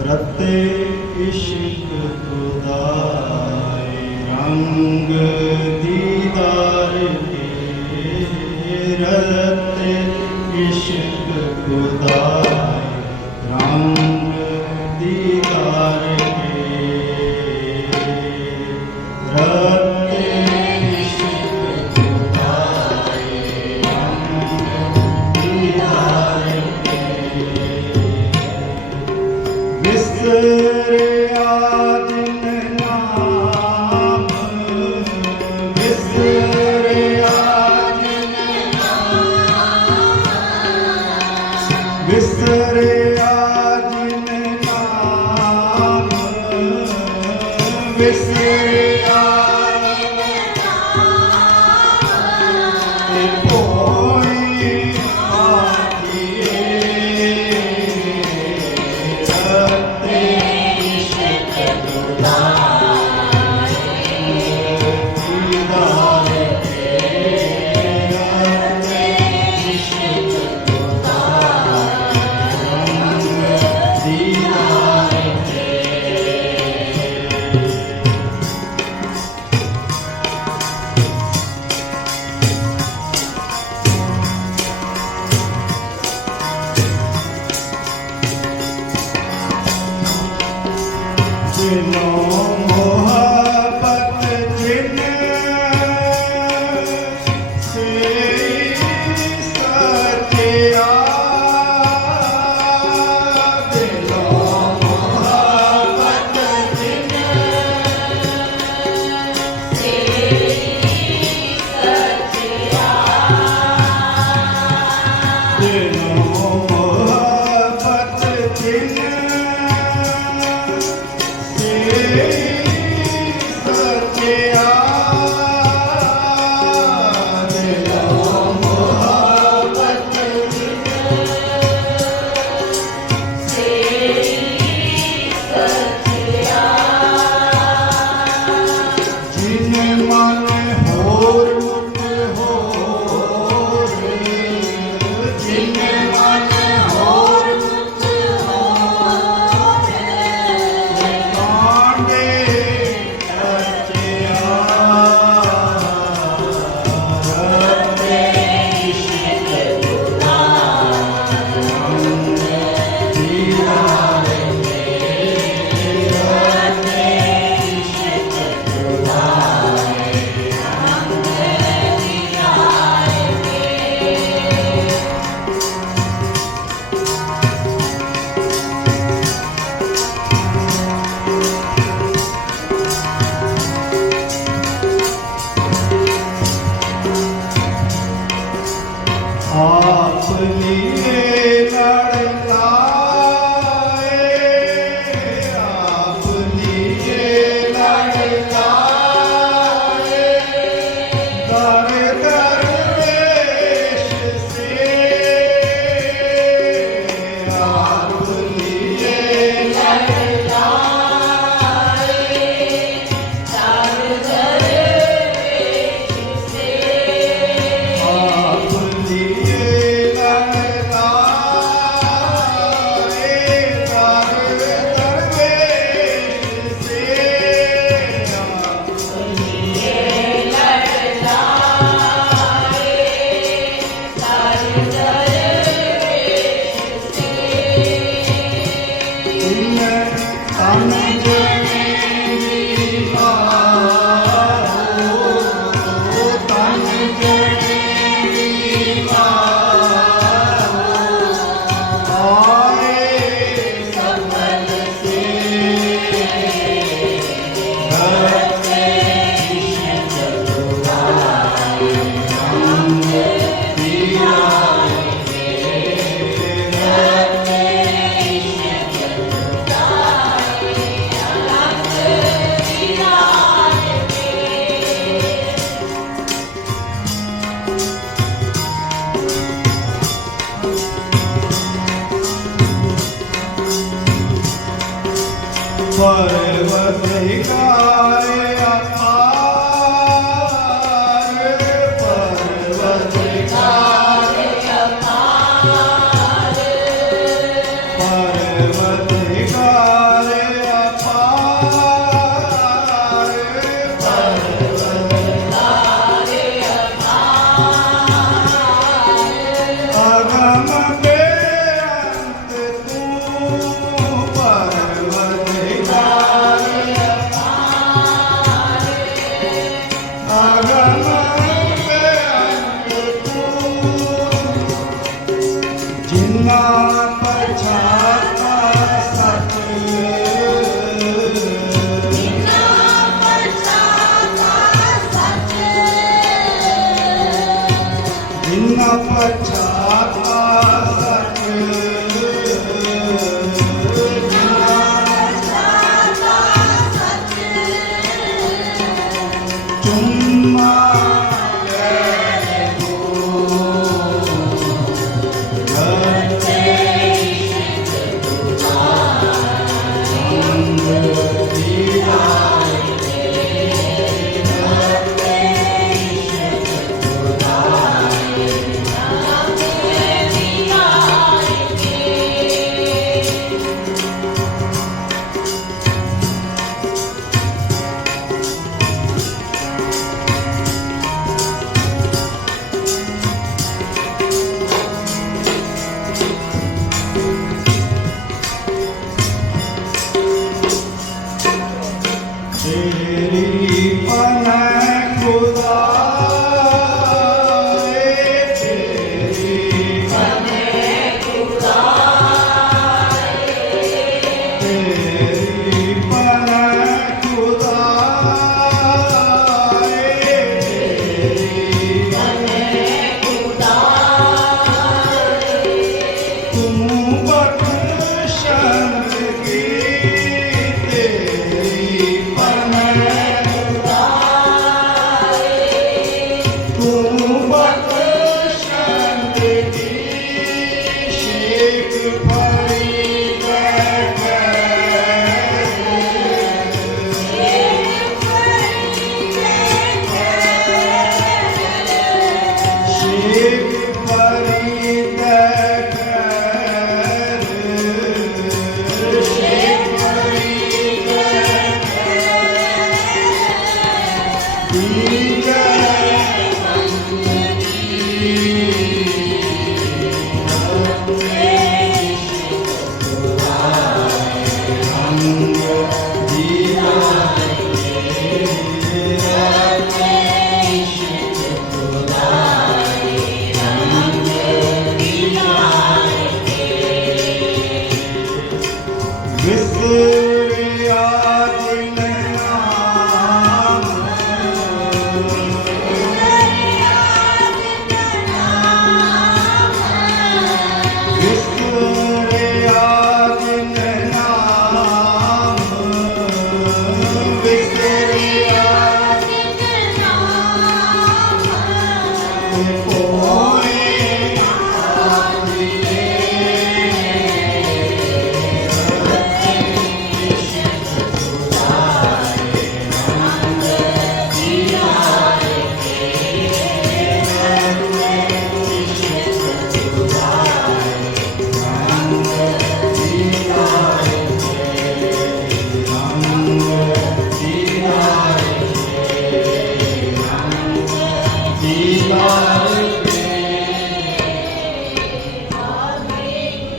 ਰਤੇ ਇਸ਼ਕ ਤੁਦਾਏ ਰੰਗ ਦੀਦਾਰ ਕੇ ਰਤੇ ਇਸ਼ਕ ਤੁਦਾਏ ਰੰਗ Hare it. सर्वते कार्य I'm Papa John.